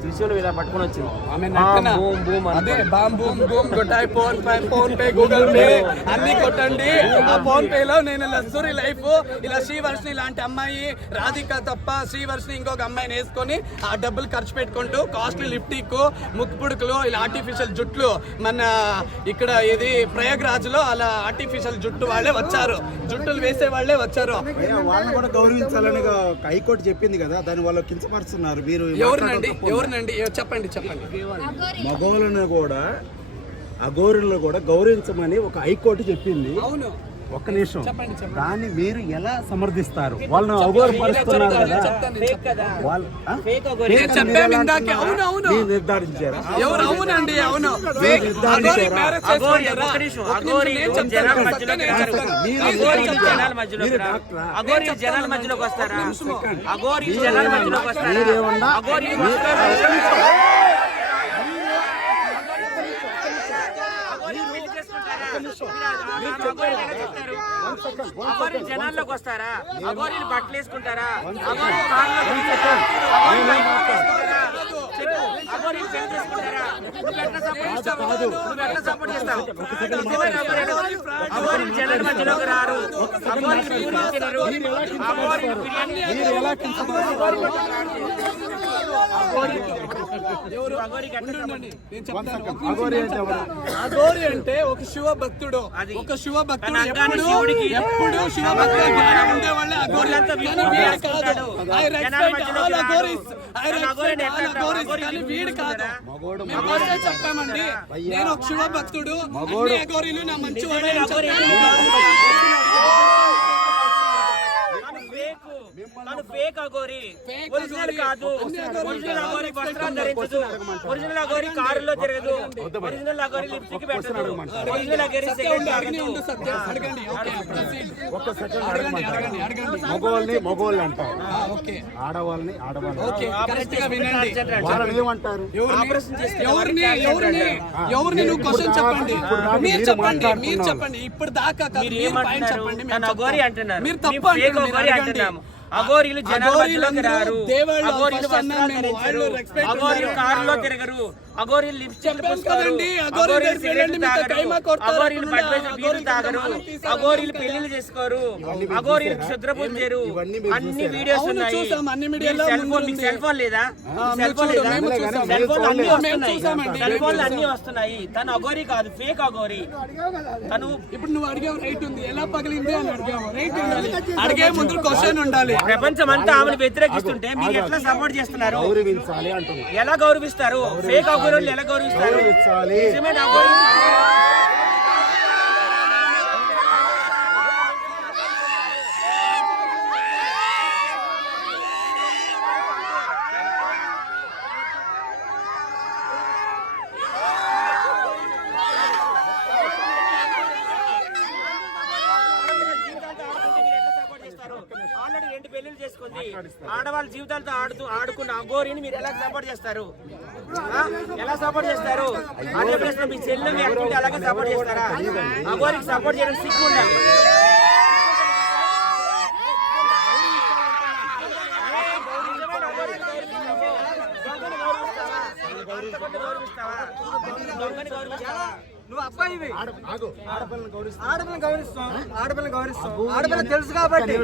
త్రిశూలం ఇలా పట్టుకొని వచ్చింది. అదే బామ్ బూమ్ బూమ్ కొట్టాయి. ఫోన్ పే గూగుల్ పే అన్ని కొట్టండి. ఆ ఫోన్ పేలో నేను లగ్జరీ లైఫ్ ఇలా శ్రీవర్షిని లాంటి అమ్మాయి రాధిక తప్ప శ్రీవర్షిని ఇంకొక అమ్మాయిని వేసుకొని ఆ డబ్బులు ఖర్చు పెట్టుకుంటూ కాస్ట్లీ లిప్టిక్ ముక్కుపుడుకులు ఇలా ఆర్టిఫిషియల్ జుట్లు మన ఇక్కడ ఇది ప్రయాగ్రాజ్ లో అలా ఆర్టిఫిషియల్ జుట్టు వాళ్ళే వచ్చారు, జుట్టులు వేసే వాళ్ళే వచ్చారు. వాళ్ళని కూడా గౌరవించాలని హైకోర్టు చెప్పింది కదా, దాని వాళ్ళు కించపరుస్తున్నారు. మీరు ఎవరినండి చెప్పండి. మగోళ్ళను కూడా అఘోరులను కూడా గౌరవించమని ఒక హైకోర్టు చెప్పింది. అవును, ఒక్క నిమిషం. దాన్ని మీరు ఎలా సమర్థిస్తారు? వాళ్ళని అఘోరపరుస్తున్నారు కదా, నిర్ధారించారా? అవునండి, అవును. జనాల మధ్యలోకి వస్తారా? అఘోరీ జనాల మధ్యలోకి వస్తారా? అఘోరీ జనాల్లోకి వస్తారా? అఘోరీలు బట్టలు వేసుకుంటారా? అఘోరీలు అఘోరీలు పెళ్లి చేసుకుంటారా? సపోర్ట్ చేస్తావు? అఘోరీలు జనాల మధ్యలోకి రారు. అఘోరి అంటే ఒక శివ భక్తుడు, ఒక శివ భక్తుడు ఎప్పుడు శివ భక్తుడు ఉండేవాళ్ళే అఘోరులంతా. వీడు కాదు, చెప్పామండి. నేను ఒక శివ భక్తుడు, అఘోరీలు నా మంచివాడు. ఫేక్ అఘోరీ, ఒరిజినల్ కాదు. ఒరిజినల్ అఘోరీ వస్త్రాలు ధరించదు, ఒరిజినల్ అఘోరీ కారులో తిరగదు, ఒరిజినల్ అఘోరీ లిప్స్టిక్ పెట్టదు, ఒరిజినల్ అఘోరీ సిగరెట్ తాగదు. మగోళ్ళు అంటారు, ఆడవాళ్ళని ఆడవాళ్ళు ఏమంటారు? ఎవరిని నువ్వు క్వశ్చన్ చెప్పండి, మీరు చెప్పండి. ఇప్పుడు దాకా చెప్పండి. అఘోరీ అంటున్నారు, మీరు తప్పు అంటున్నాము. అఘోరీలు జనాల మధ్యలోకి రారు, అఘోరీలు వస్త్రాలు ధరించరు, అఘోరీలు కారులో తిరగరు, అఘోరీలు లిప్స్టిక్ పూసుకోరు, అఘోరీలు సిగరెట్ తాగరు, అఘోరీలు బీరు తాగరు, అఘోరీలు పెళ్లిళ్ళు చేసుకోరు, అఘోరీలు క్షుద్రపూజ చేయరు. అన్ని వీడియోస్ ఉన్నాయి. సెల్ ఫోన్ లేదా? సెల్ ఫోన్ అన్ని వస్తున్నాయి, సెల్ ఫోన్లు అన్ని వస్తున్నాయి. తను అఘోరీ కాదు, ఫేక్ అఘోరీ. తను ఇప్పుడు నువ్వు అడిగావు రైట్ ఉంది, ఎలా పగిలింది అని అడిగావు. రైట్ ఉండాలి, అడిగే ముందు క్వశ్చన్ ఉండాలి. ప్రపంచం అంతా ఆమెను వ్యతిరేకిస్తుంటే మీరు ఎట్లా సపోర్ట్ చేస్తున్నారు? గౌరవించాలి అంటున్నారు. ఎలా గౌరవిస్తారు? ఫేక్ అఘోరీలు ఎలా గౌరవిస్తారు? నిజమైన అఘోరీ ఆల్రెడీ 2 పెళ్లిళ్ళు చేసుకుంది, ఆడవాళ్ళ జీవితాలతో ఆడుకున్న అఘోరీని మీరు ఎలా సపోర్ట్ చేస్తారు? ఎలా సపోర్ట్ చేస్తారు? అదే ప్రశ్న. మీ చెల్లెలు లేకుంటే అలాగే సపోర్ట్ చేస్తారా? అఘోరీకి సపోర్ట్ చేయడం సిగ్గు ఉండాలి. నువ్వు అబ్బాయివి, ఆడపిల్లని గౌరవిస్తావు, ఆడపిల్లని తెలుసు కాబట్టి.